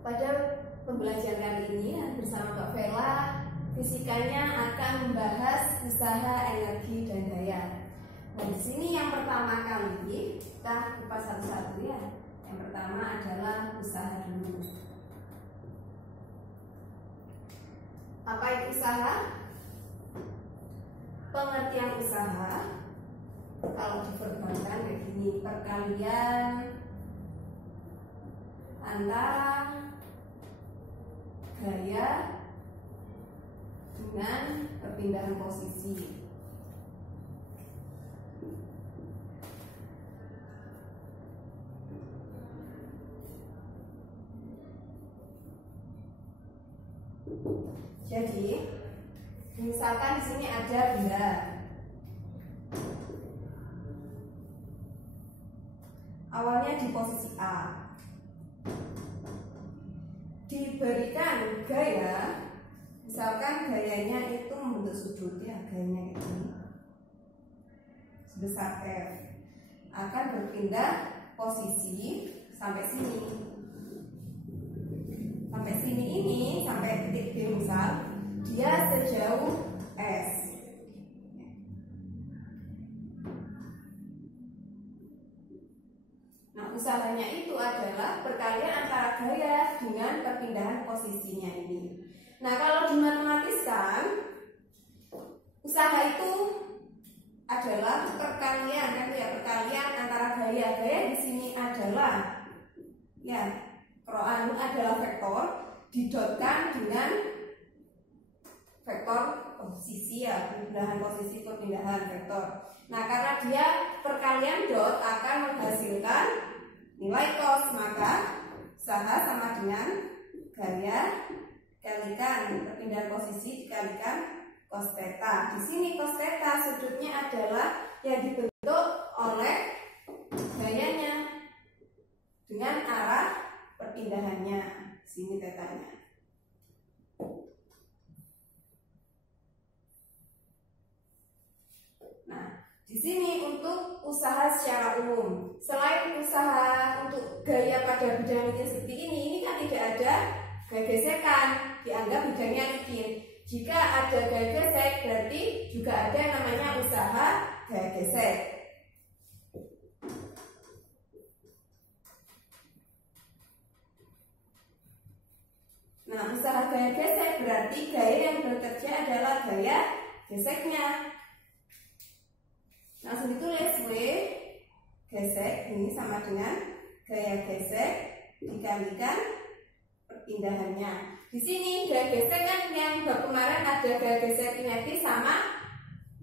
Pada pembelajaran kali ini bersama Mbak Vela, fisikanya akan membahas usaha, energi, dan daya. Nah, di sini yang pertama kali kita kupas satu-satu ya. Yang pertama adalah usaha dulu. Apa itu usaha? Pengertian usaha kalau diperbankan kayak gini, perkalian antara gaya dengan perpindahan posisi. Jadi, misalkan di sini ada benda. Awalnya di posisi A. Diberikan gaya, misalkan gayanya itu membentuk sudut ya, gayanya ini sebesar F, akan berpindah posisi sampai sini. Sampai sini ini, sampai titik B misal, dia sejauh S. Nah, usahanya itu adalah perkalian antara gaya dengan perpindahan posisinya ini. Nah, kalau dimatematiskan, usaha itu adalah perkalian, kan ya, perkalian antara gaya. Gaya di sini adalah ya, anu adalah vektor didotkan dengan vektor posisi ya, perpindahan posisi, perpindahan vektor. Nah, karena dia perkalian dot akan menghasilkan nilai cos, maka usaha sama dengan gaya dikalikan perpindahan posisi dikalikan cos theta. Di sini cos theta sudutnya adalah yang dibentuk oleh gayanya dengan arah perpindahannya. Sini tetanya. Nah, di sini untuk usaha secara umum. Selain usaha untuk gaya pada bidang licin seperti ini kan tidak ada gaya gesekan, dianggap bidangnya licin. Jika ada gaya gesek, berarti juga ada namanya usaha gaya gesek. Nah, usaha gaya gesek berarti gaya yang bekerja adalah gaya geseknya. Langsung ditulis W gesek ini sama dengan gaya gesek dikalikan perpindahannya. Di sini gaya gesek kan yang bab kemarin ada gaya gesek kinetis sama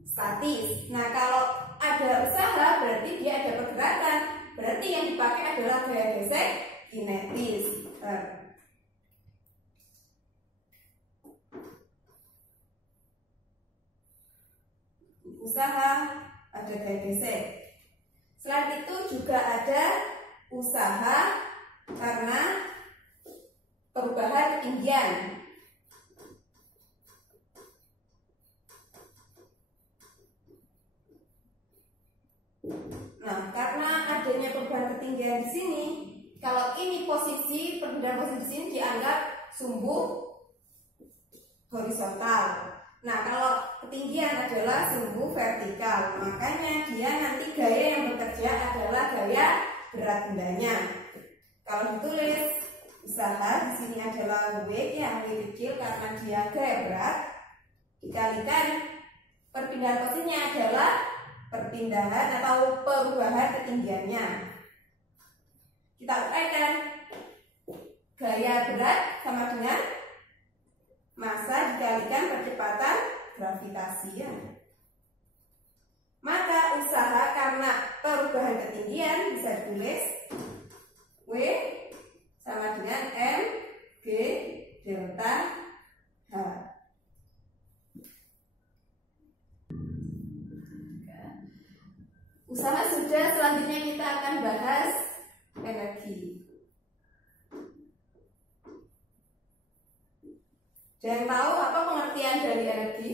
statis. Nah, kalau ada usaha berarti dia ada pergerakan. Berarti yang dipakai adalah gaya gesek kinetis. Usaha ada gaya gesek. Selain itu juga ada usaha karena perubahan ketinggian. Nah, karena adanya perubahan ketinggian di sini, kalau ini posisi perpindahan posisi ini dianggap sumbu horizontal. Nah, kalau ketinggian adalah sumbu vertikal, makanya dia nanti gaya yang bekerja adalah gaya berat bendanya. Kalau ditulis usaha di sini adalah W yang lebih kecil karena dia gaya berat, dikalikan perpindahan posisinya adalah perpindahan atau perubahan ketinggiannya. Kita uraikan, gaya berat sama dengan massa dikalikan percepatan gravitasi ya. Maka usaha karena perubahan ketinggian bisa ditulis W sama dengan M G delta H. Usaha sudah, selanjutnya kita akan bahas energi. Dan tahu apa pengertian dari energi?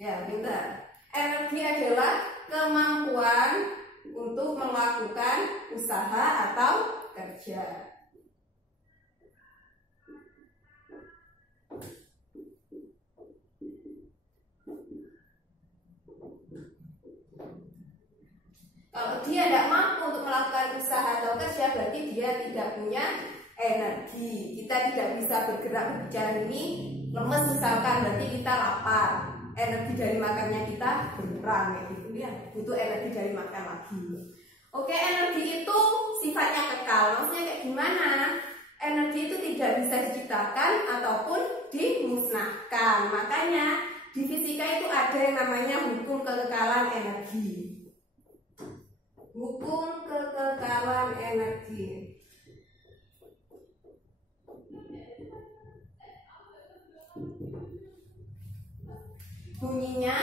Ya, pintar. Energi adalah kemampuan untuk melakukan usaha atau kerja. bekerja. Kalau dia tidak mampu untuk melakukan usaha atau kerja, berarti dia tidak punya energi. Kita tidak bisa bergerak berbicara ini lemes misalkan, berarti kita lapar. Energi dari makannya kita berkurang, gitu ya. Butuh energi dari makan lagi. Oke, energi itu sifatnya kekal. Maksudnya kayak gimana? Energi itu tidak bisa diciptakan ataupun dimusnahkan. Makanya di fisika itu ada yang namanya hukum kekekalan energi. Hukum kekekalan energi. Bunyinya,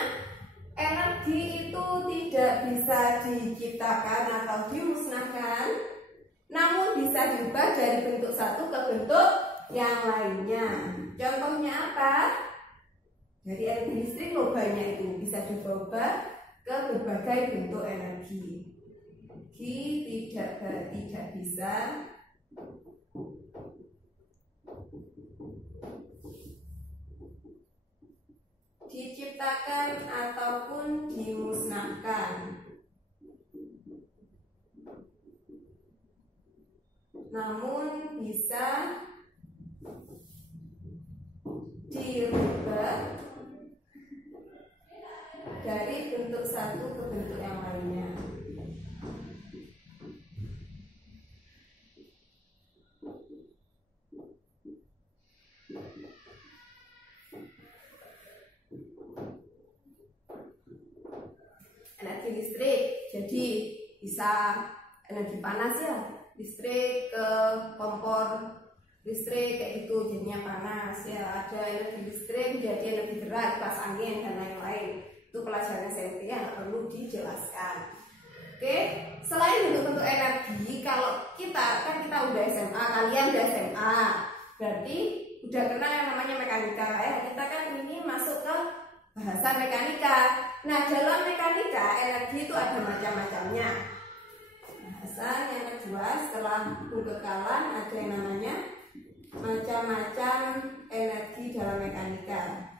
energi itu tidak bisa diciptakan atau dimusnahkan, namun bisa diubah dari bentuk satu ke bentuk yang lainnya. Contohnya apa? Dari energi listrik loh banyak itu bisa diubah ke berbagai bentuk energi. Tidak bisa diciptakan ataupun dimusnahkan, namun bisa dirubah dari bentuk satu ke bentuk yang lainnya. Energi listrik jadi bisa energi panas ya, listrik ke kompor listrik kayak itu jadinya panas ya. Ada energi listrik jadi energi berat, kipas angin dan lain-lain. Itu pelajaran SMP yang perlu dijelaskan. Oke, selain bentuk-bentuk energi, kalau kita udah SMA, kalian udah SMA, berarti udah kenal yang namanya mekanika ya. Kita kan ini masuk ke bahasan mekanika. Nah, dalam mekanika energi itu ada macam-macamnya. Bahasan yang kedua setelah kekekalan ada yang namanya macam-macam energi dalam mekanika.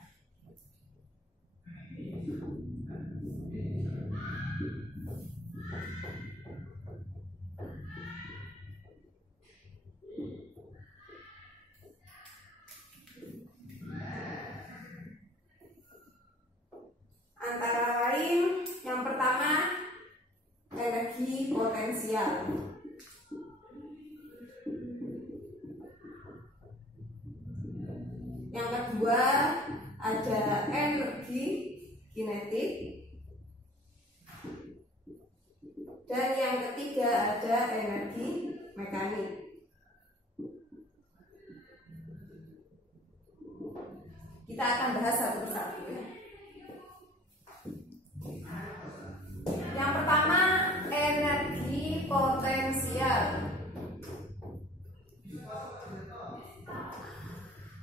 Antara lain, yang pertama energi potensial. Yang kedua ada energi kinetik. Dan yang ketiga ada energi mekanik. Kita akan bahas satu persatu ya. Yang pertama energi potensial.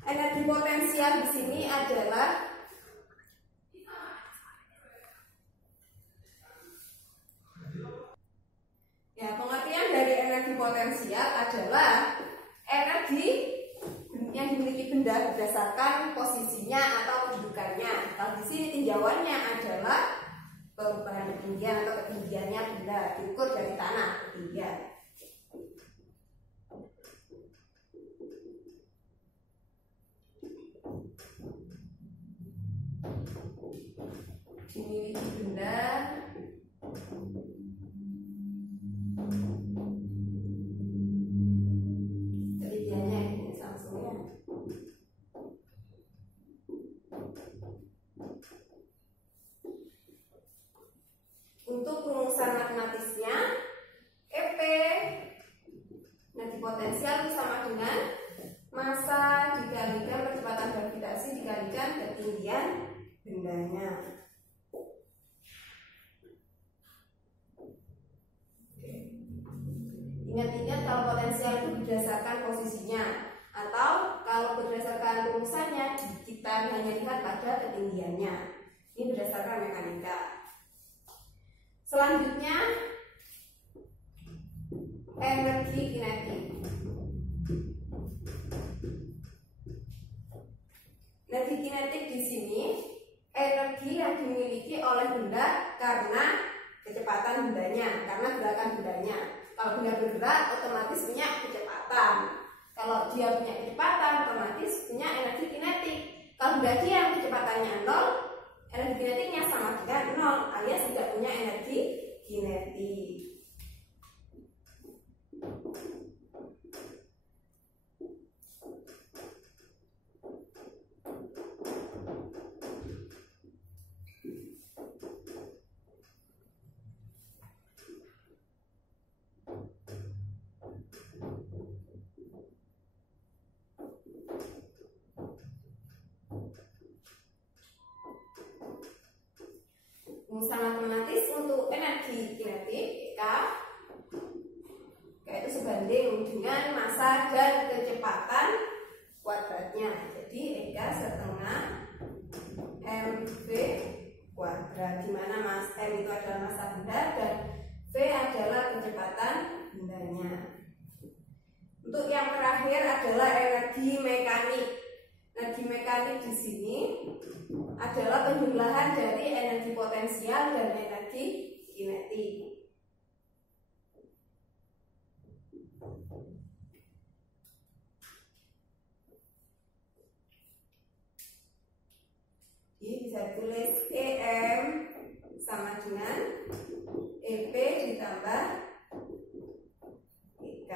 Energi potensial di sini adalah ya, pengertian dari energi potensial adalah energi yang dimiliki benda berdasarkan posisinya atau kedudukannya. Kalau di sini tinjauannya adalah perubahan ketinggian atau ketinggiannya benda diukur dari tanah ketinggian. Dimiliki benda ketinggiannya ini langsung ya. Untuk rumusan matematisnya, EP energi potensial itu sama dengan massa dikalikan percepatan gravitasi dikalikan ketinggian bendanya. Ingat-ingat kalau potensial itu berdasarkan posisinya, atau kalau berdasarkan rumusannya kita hanya lihat pada ketinggiannya. Ini berdasarkan mekanika. Selanjutnya energi kinetik. di sini energi yang dimiliki oleh benda karena kecepatan bendanya, karena gerakan bendanya. Kalau benda bergerak otomatis punya kecepatan. Kalau dia punya kecepatan otomatis punya energi kinetik. Kalau benda diam kecepatannya 0, energi kinetiknya sama dengan 0, alias tidak punya energi kinetik. Sama otomatis untuk energi kinetik K yaitu sebanding dengan massa dan kecepatan kuadratnya. Jadi EK setengah mv kuadrat, di mana mas m itu adalah massa benda dan v adalah kecepatan bendanya. Untuk yang terakhir adalah energi mekanik. Energi mekanik di sini adalah penjumlahan dari energi potensial dan energi kinetik. Jadi bisa tulis EM sama dengan EP ditambah EK.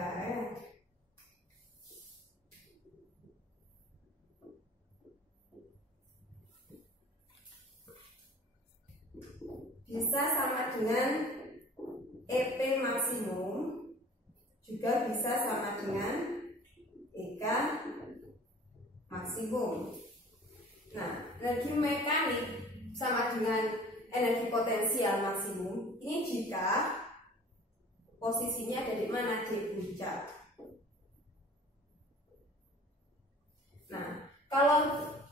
Bisa sama dengan EP maksimum, juga bisa sama dengan EK maksimum. Nah, energi mekanik sama dengan energi potensial maksimum ini jika posisinya ada di mana? Di puncak. Nah, kalau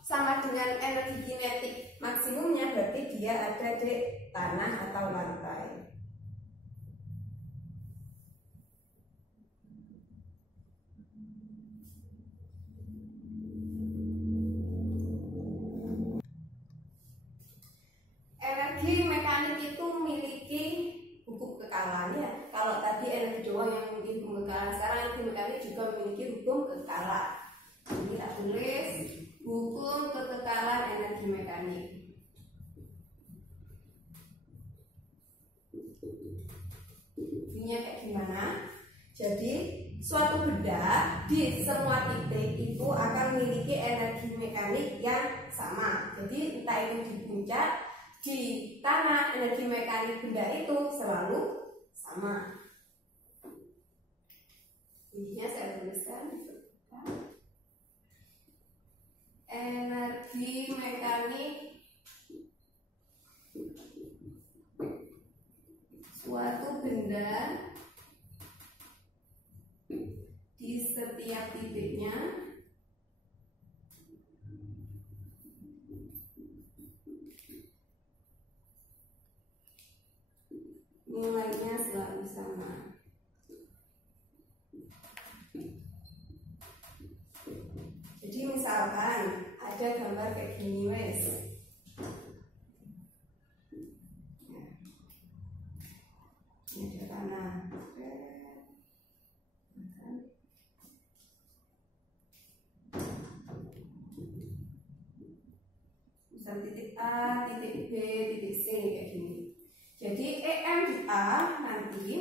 sama dengan energi kinetik maksimumnya berarti dia ada di tanah atau lantai. Energi mekanik itu memiliki hukum kekalan ya. Kalau tadi energi doang yang memiliki hukum kekalan, sekarang energi mekanik juga memiliki hukum kekalan. Jadi kita tulis hukum kekekalan energi mekanik. Bunyinya kayak gimana? Jadi suatu benda di semua titik itu akan memiliki energi mekanik yang sama. Jadi entah itu di puncak, di tanah, energi mekanik benda itu selalu sama. Bunyinya saya tuliskan. Energi mekanik suatu benda di setiap titiknya nilainya selalu sama. Jadi misalkan ada gambar kayak gini wes. Ini ada tanah. Misal titik A, titik B, titik C kayak gini. Jadi EM di A nanti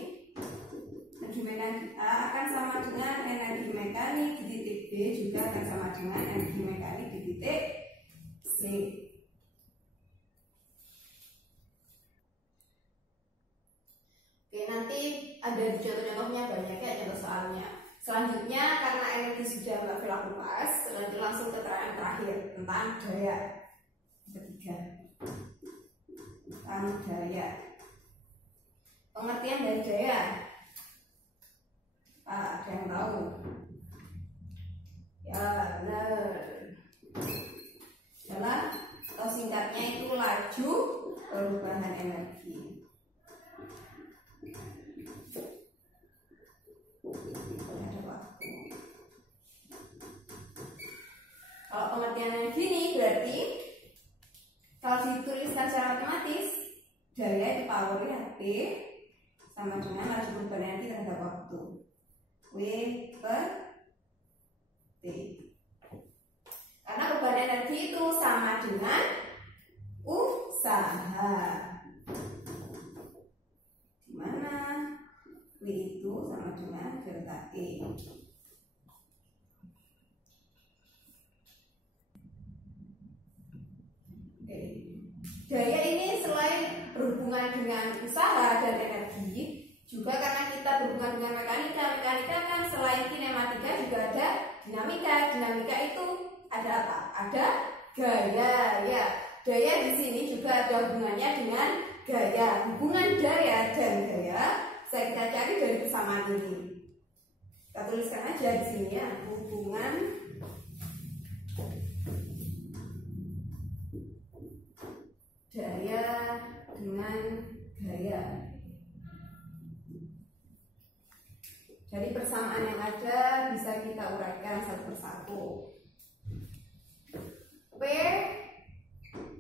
energi mekanik A akan sama dengan energi mekanik di titik B, juga akan sama dengan energi mekanik di titik C. Oke, nanti ada contoh-contohnya banyak ya, contoh soalnya. Selanjutnya karena energi sudah Mbak Vela kupas, selanjutnya langsung keterangan terakhir tentang daya. Ketiga, tentang daya. Pengertian dari daya. Ada yang tahu? Ya benar. Adalah atau singkatnya itu laju perubahan energi. Ada waktu. Kalau pengertiannya gini berarti power ya, P sama dengan laju perubahan energi terhadap waktu, W per T. Karena perubahan energi itu sama dengan usaha, dimana W itu sama dengan delta E. Daya ini selain berhubungan dengan usaha dan energi, juga karena kita berhubungan dengan mekanika. Mekanika kan selain kinematika juga ada dinamika. Dinamika itu ada apa? Ada gaya, ya. Daya di sini juga ada hubungannya dengan gaya. Hubungan daya dan gaya kita cari dari persamaan ini. Kita tuliskan aja di sini ya, hubungan daya dengan gaya. Dari persamaan yang ada bisa kita uraikan satu persatu. P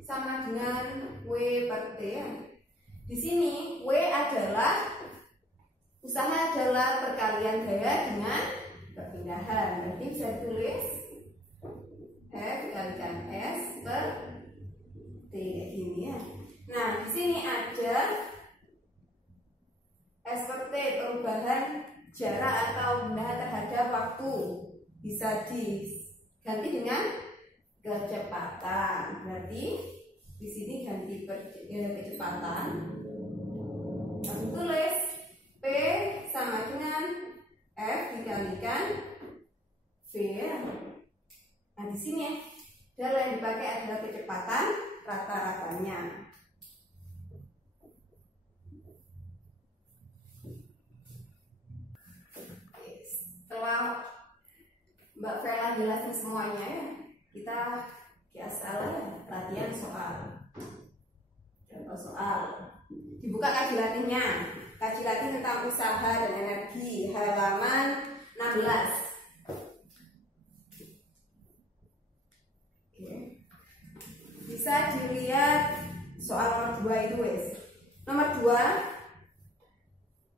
sama dengan W per T. Di sini W adalah usaha, adalah perkalian gaya dengan perpindahan. Berarti bisa ditulis F dikalikan S per T kayak gini ya. Nah, di sini ada S per T, perubahan jarak atau perubahan terhadap waktu. Bisa diganti dengan kecepatan. Berarti di sini ganti kecepatan. Lalu tulis P sama dengan F dikalikan V. Nah, di sini adalah yang dipakai adalah kecepatan rata-ratanya. Setelah Mbak Vela jelasin semuanya ya, kita biasalah latihan soal. Contoh soal. Dibuka kaji latihnya. Kaji latih tentang usaha dan energi, halaman 16. Oke. Bisa dilihat soal nomor 2 itu wes. Nomor 2,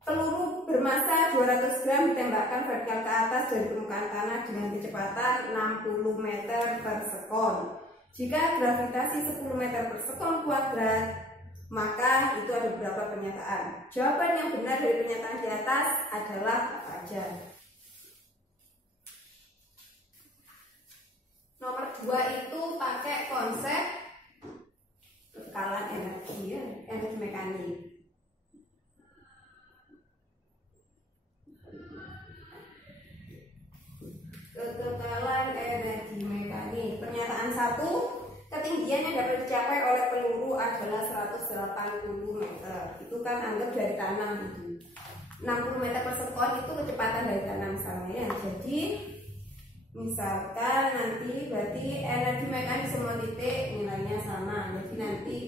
peluru bermasa 200 gram ditembakkan vertikal ke atas dari permukaan tanah dengan kecepatan 60 meter per sekon. Jika gravitasi 10 meter per sekon kuadrat, maka itu ada beberapa pernyataan. Jawaban yang benar dari pernyataan di atas adalah apa aja? Nomor 2 itu pakai konsep kekekalan energi ya, energi mekanik. Kekekalan energi mekanik. Pernyataan 1, ketinggian yang dapat dicapai oleh peluru adalah 180 meter. Itu kan anggap dari tanah itu. 60 meter per sekon itu kecepatan dari tanah misalnya ya. Jadi misalkan nanti berarti energi mekanik semua titik nilainya sama. Jadi nanti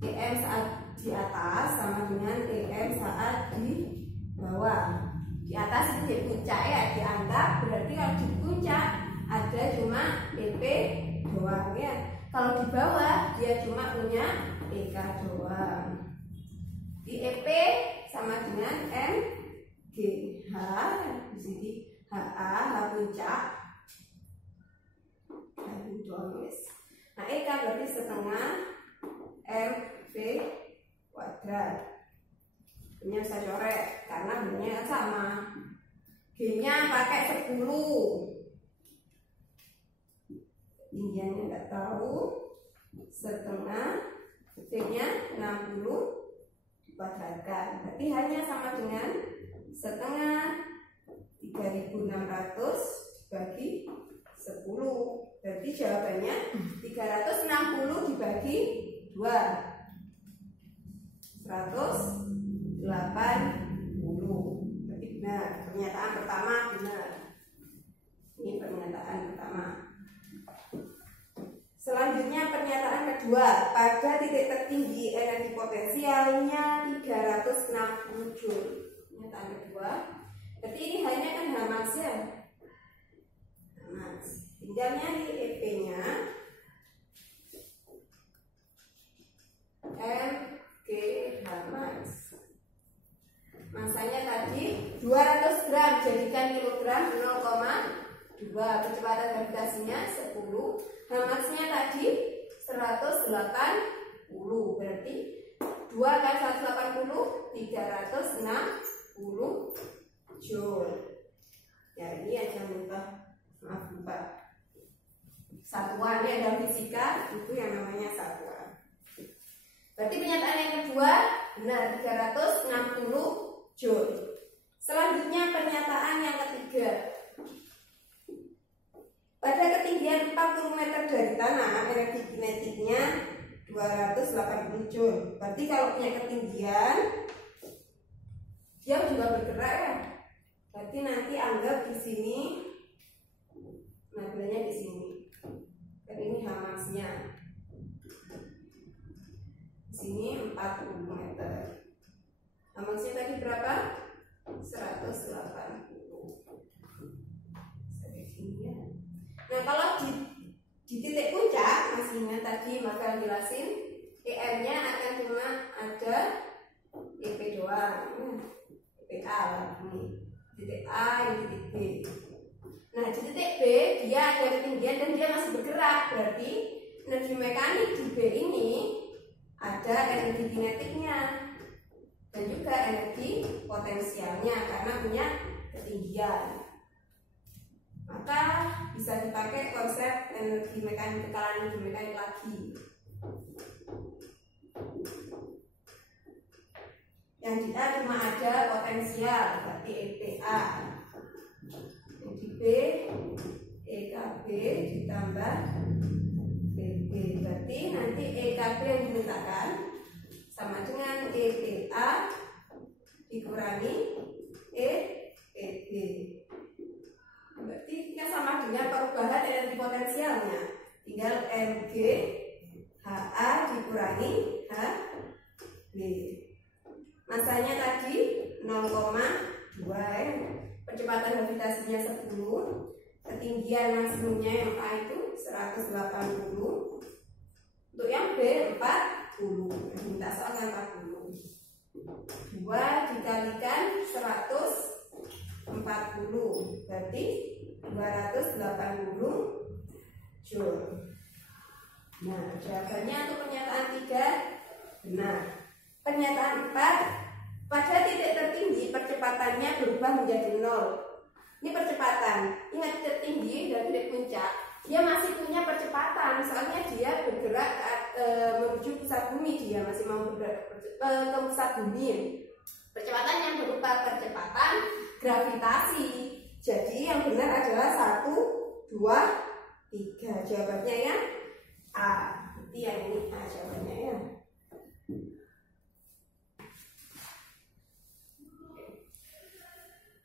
EM saat di atas sama dengan EM saat di bawah. Di atas itu di puncak ya, dianggap berarti kalau di puncak ada cuma EP doang ya. Kalau di bawah dia cuma punya EK doang. Di EP sama dengan MGH, di sini HA, H puncak, nah EK berarti setengah MV kuadrat. Ini saya coret karena bentuknya sama. G-nya pakai 10. Tinggiannya nggak tahu. Setengah, V-nya 60 dikuadratkan. Berarti hanya sama dengan setengah 3600 dibagi 10. Berarti jawabannya 360 dibagi 2. 180. Berarti benar. Pernyataan pertama benar. Ini pernyataan pertama. Selanjutnya pernyataan kedua, pada titik tertinggi energi potensialnya 360 Joule. Pernyataan kedua. Berarti ini hanya kan Hamax ya. Hamax. Tinggal nyari EP-nya. MGH. max. Masanya tadi 200 gram, jadikan kilogram 0,2. Kecepatan gravitasinya 10. Maxnya tadi 180. Berarti 2 kali 180, 360 joule. Ya, ini aja lupa. Maaf lupa. Satuan, ini ada fisika, itu yang namanya satuan. Berarti pernyataan yang kedua benar, 360 joule. Selanjutnya pernyataan yang ketiga. Pada ketinggian 40 meter dari tanah, energi kinetiknya 280 joule. Berarti kalau punya ketinggian, dia juga bergerak ya. Berarti nanti anggap di sini, nabelnya di sini. Dan ini Hamaxnya. Di sini 40 meter. Hamaxnya tadi berapa? 180. Nah, kalau di titik puncak, masih ingat tadi maka jelasin, EM-nya akan cuma ada EP doang. EPA ini. Titik A, ini titik B. Nah, di titik B dia ada ketinggian dan dia masih bergerak. Berarti energi mekanik di B ini ada energi kinetiknya dan juga energi potensialnya karena punya ketinggian. Maka bisa dipakai konsep energi mekanik, kekalan energi mekanik lagi. Yang di A cuma ada potensial, berarti EPA. Yang di B, EKB ditambah BB. Berarti nanti EKB yang diletakkan sama dengan EPA dikurangi EPB. Berarti kita sama dengan perubahan energi potensialnya. Tinggal MG HA dikurangi HB. Masanya tadi 0,2 ya. Percepatan gravitasinya 10. Ketinggian maksimumnya yang A itu 180. Untuk yang B 40. Minta soalnya 40. 2 dikalikan 140. Berarti 280 joule. Nah, jawabannya untuk pernyataan 3 benar. Pernyataan 4, pada titik tertinggi percepatannya berubah menjadi 0. Ini percepatan. Ingat, titik tinggi dan titik puncak, dia masih punya percepatan. Soalnya dia bergerak menuju pusat bumi, dia masih mau bergerak ke pusat bumi. Percepatan yang berupa percepatan gravitasi. Jadi yang benar adalah 1, 2, 3. Jawabannya ya A. Berarti yang ini A jawabannya ya.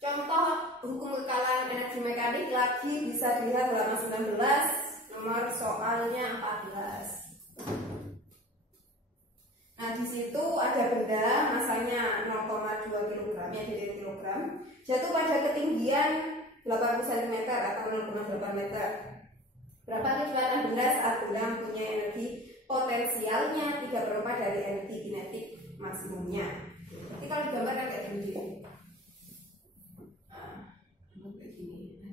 Contoh hukum kekalan energi mekanik lagi bisa dilihat halaman 19, nomor soalnya 14. Nah, di situ ada benda masanya 0,2 kg, ya jadi kilogram, jatuh pada ketinggian 80 cm atau 0,8 meter. Berapa kecepatan benda saat benda mempunyai energi potensialnya 3/4 dari energi kinetik maksimumnya. Jadi kalau digambarkan kayak gini.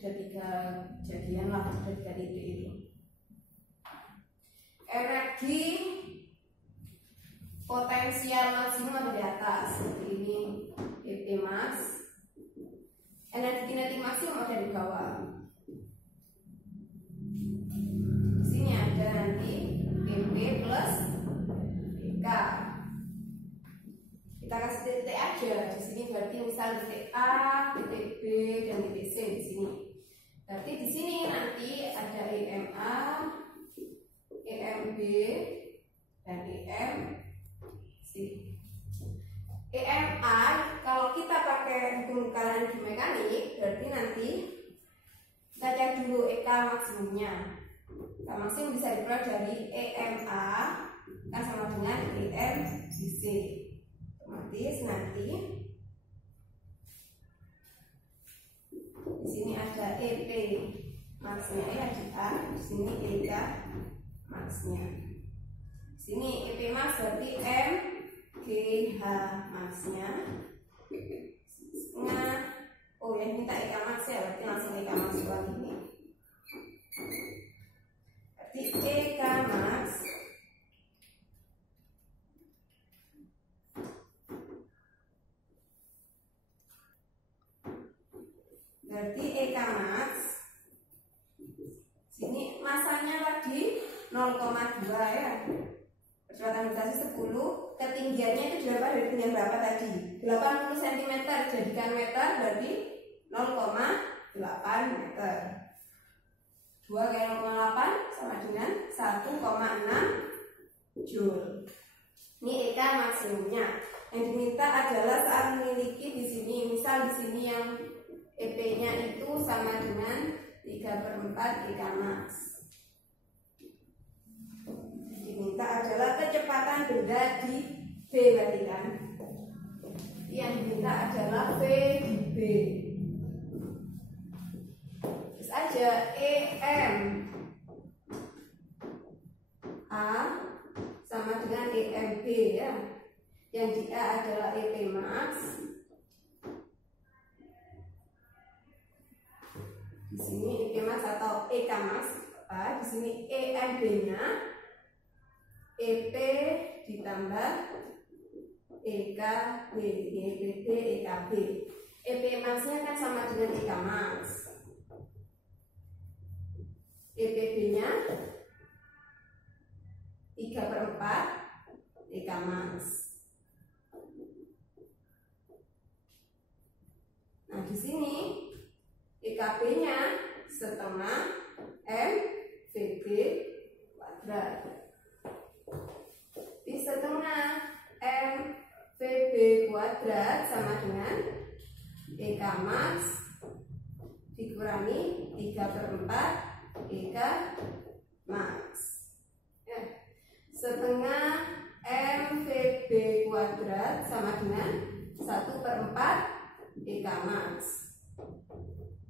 Ada 3 kejadian lah, ada 3 titik ini. Energi potensial maksimum ada di atas, seperti ini EP max. Energi kinetik maksimum ada di bawah. Di sini ada nanti EP plus EK. Kita kasih titik aja di sini, berarti misal titik A, titik B, dan titik C di sini. Berarti di sini nanti ada EMA, EMB, dan EMC. EMA kalau kita pakai hukum kekalan energi mekanik, berarti nanti kita cek dulu EK maksimumnya. EK maksimum bisa diperoleh dari EMA kan sama dengan EMC. Otomatis nanti di sini ada EP maxnya ya di A, di sini EK maxnya. Di sini EP max berarti MG GH maksnya setengah. Oh ya, minta EK max ya, berarti langsung EK max uang ini. Berarti EK max sini masanya tadi 0,2 ya. Percepatan gravitasi 10, ketinggiannya itu didapat dari ketinggian berapa tadi? 80 cm, jadikan meter berarti 0,8 meter. 2 kali 0,8 sama dengan 1,6 Joule. Ini EK maksimumnya. Yang diminta adalah saat memiliki di sini, misal di sini yang EP-nya itu sama dengan 3/4 EK max. Diminta adalah kecepatan benda di B berarti kan. Yang diminta adalah V di B. Terus aja EM A sama dengan EMB ya. Yang di A adalah EP max. Di sini EP max atau EK max apa? Di sini EMB-nya EP ditambah EKB, EPB, EKB. EP max-nya kan sama dengan EK max. EPB-nya 3/4 EK max. Nah, di sini EKB-nya setengah MVB kuadrat. Di setengah MVB kuadrat sama dengan EK max dikurangi 3/4 EK max. Ya. Setengah MVB kuadrat sama dengan 1/4 EK max.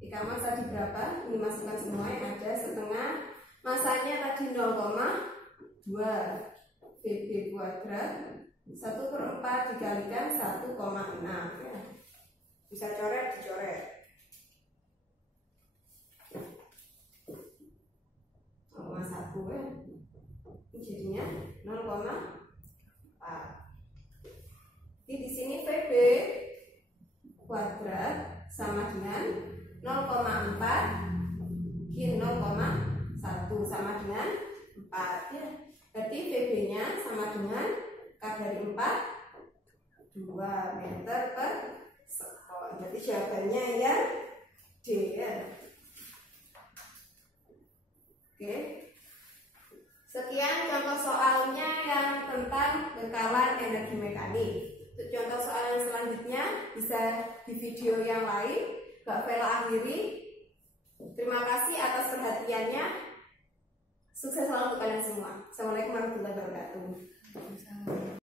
EK max tadi berapa? Ini masukkan semua yang ada. Setengah masanya tadi 0,2 VB kuadrat. 1/4 dikalikan 1,6 ya. Bisa coret, dicoret. 0,1 ya. Ini jadinya 0,4. Jadi di sini VB kuadrat sama dengan 0,4 kin 0,1 sama dengan 4 ya. Berarti VB-nya sama dengan K dari 4 2 meter per sekon. Berarti jawabannya ya D ya. Oke. Sekian contoh soalnya yang tentang bekalan energi mekanik. Untuk contoh soal yang selanjutnya bisa di video yang lain. Mbak Vela akhiri. Terima kasih atas perhatiannya. Sukses selalu untuk kalian semua. Assalamualaikum warahmatullahi wabarakatuh.